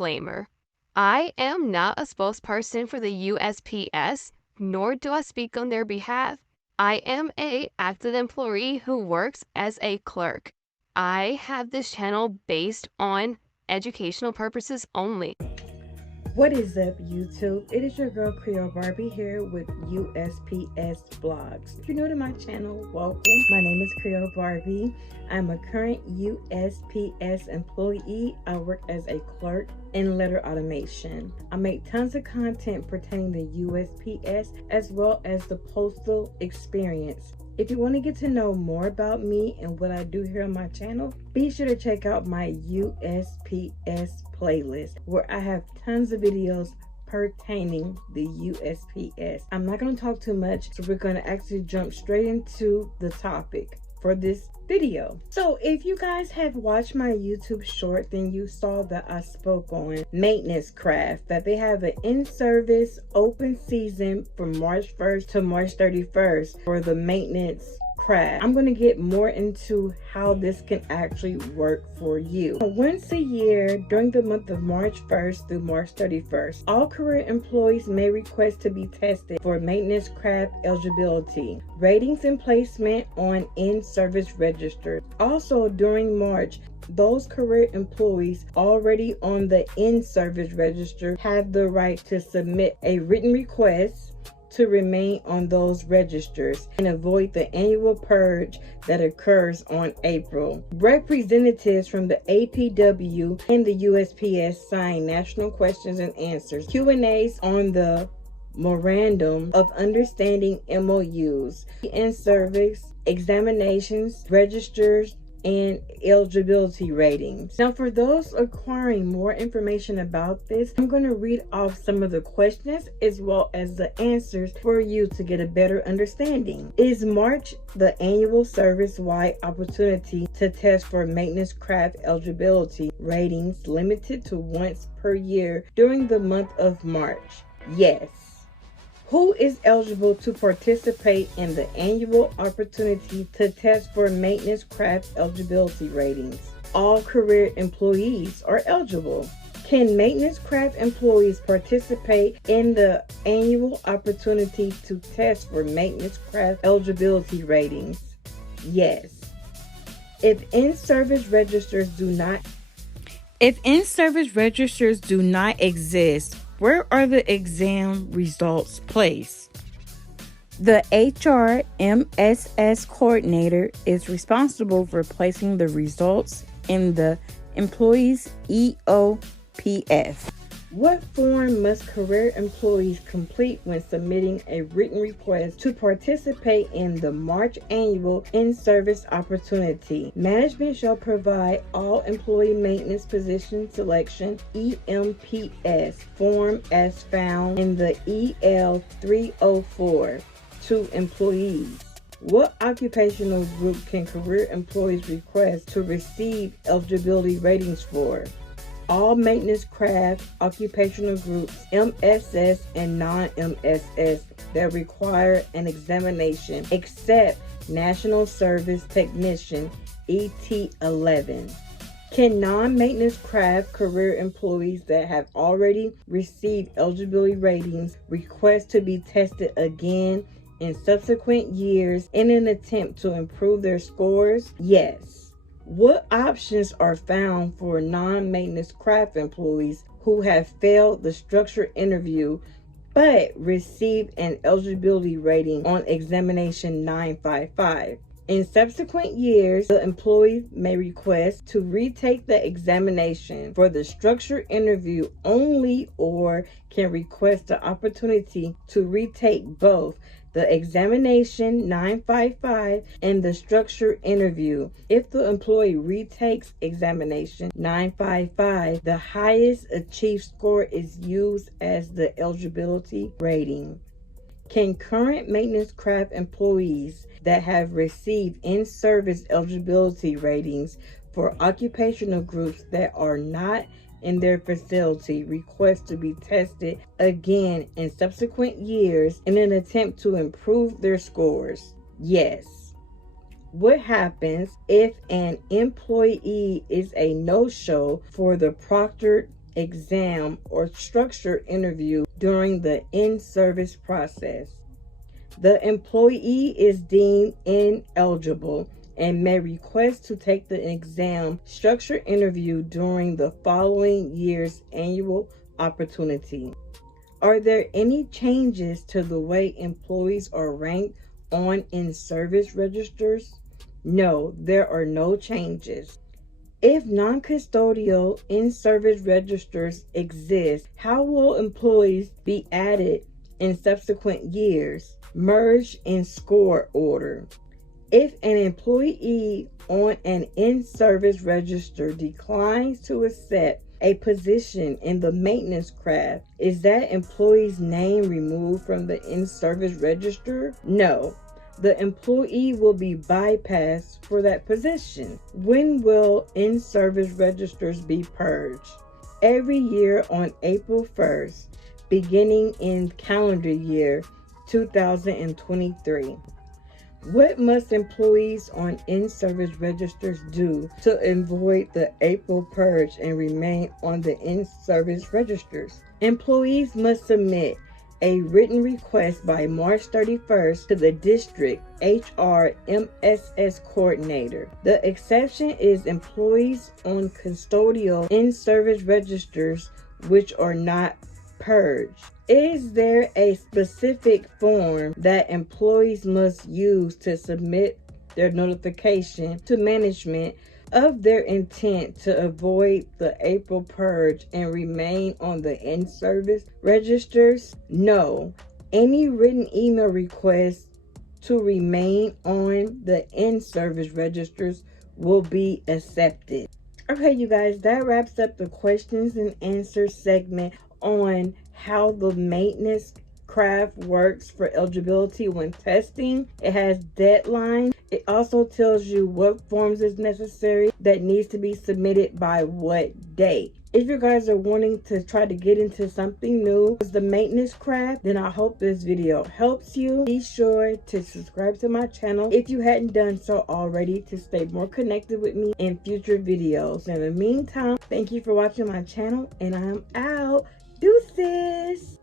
Disclaimer: I am not a spokesperson for the USPS, nor do I speak on their behalf. I am an active employee who works as a clerk. I have this channel based on educational purposes only. What is up, YouTube? It is your girl Creole Barbie here with USPS Blogs. If you're new to my channel, welcome. My name is Creole Barbie. I'm a current USPS employee. I work as a clerk in letter automation. I make tons of content pertaining to USPS as well as the postal experience. If you want to get to know more about me and what I do here on my channel, be sure to check out my USPS playlist where I have tons of videos pertaining the USPS. I'm not going to talk too much, so we're going to actually jump straight into the topic for this video. So if you guys have watched my YouTube short, then you saw that I spoke on Maintenance Craft, that they have an in-service open season from March 1st to March 31st for the Maintenance Craft. I'm going to get more into how this can actually work for you. Once a year during the month of March 1st through March 31st, all career employees may request to be tested for Maintenance Craft eligibility, ratings, and placement on in-service registers. Also during March, those career employees already on the in-service register have the right to submit a written request to remain on those registers and avoid the annual purge that occurs on April. Representatives from the APW and the USPS signed national questions and answers, Q&As on the Memorandum of Understanding MOUs, in-service examinations, registers, and eligibility ratings. Now, for those acquiring more information about this, I'm going to read off some of the questions as well as the answers for you to get a better understanding. Is March the annual service-wide opportunity to test for Maintenance Craft eligibility ratings limited to once per year during the month of March? Yes. Who is eligible to participate in the annual opportunity to test for Maintenance Craft eligibility ratings? All career employees are eligible. Can Maintenance Craft employees participate in the annual opportunity to test for Maintenance Craft eligibility ratings? Yes. If in-service registers do not exist, where are the exam results placed? The HRMSS coordinator is responsible for placing the results in the employee's EOPF. What form must career employees complete when submitting a written request to participate in the March annual in-service opportunity? Management shall provide all employee maintenance position selection EMPS form as found in the EL 304 to employees. What occupational group can career employees request to receive eligibility ratings for? All Maintenance Craft occupational groups, MSS and non-MSS, that require an examination except National Service Technician ET11. Can non-Maintenance Craft career employees that have already received eligibility ratings request to be tested again in subsequent years in an attempt to improve their scores? Yes. What options are found for non-Maintenance Craft employees who have failed the structured interview but received an eligibility rating on examination 955? In subsequent years, the employee may request to retake the examination for the structured interview only, or can request the opportunity to retake both the examination 955 and the structured interview. If the employee retakes examination 955, the highest achieved score is used as the eligibility rating. Can current Maintenance Craft employees that have received in-service eligibility ratings for occupational groups that are not in their facility request to be tested again in subsequent years in an attempt to improve their scores? Yes. What happens if an employee is a no-show for the proctored exam, or structured interview during the in-service process. The employee is deemed ineligible and may request to take the exam structured interview during the following year's annual opportunity. Are there any changes to the way employees are ranked on in-service registers? No, there are no changes. If non-custodial in-service registers exist, how will employees be added in subsequent years? Merged in score order. If an employee on an in-service register declines to accept a position in the maintenance craft, is that employee's name removed from the in-service register? No. The employee will be bypassed for that position. When will in-service registers be purged? Every year on April 1st, beginning in calendar year 2023. What must employees on in-service registers do to avoid the April purge and remain on the in-service registers? Employees must submit a written request by March 31st to the district HRMSS coordinator. The exception is employees on custodial in-service registers which are not purged. Is there a specific form that employees must use to submit their notification to management of their intent to avoid the April purge and remain on the in-service registers? No. Any written email request to remain on the in-service registers will be accepted. Okay, you guys, that wraps up the questions and answers segment on how the maintenance craft works for eligibility when testing. It has deadlines. It also tells you what forms is necessary that needs to be submitted by what date. If you guys are wanting to try to get into something new as the maintenance craft, then I hope this video helps you. Be sure to subscribe to my channel if you hadn't done so already to stay more connected with me in future videos. In the meantime, thank you for watching my channel and I'm out. Deuces!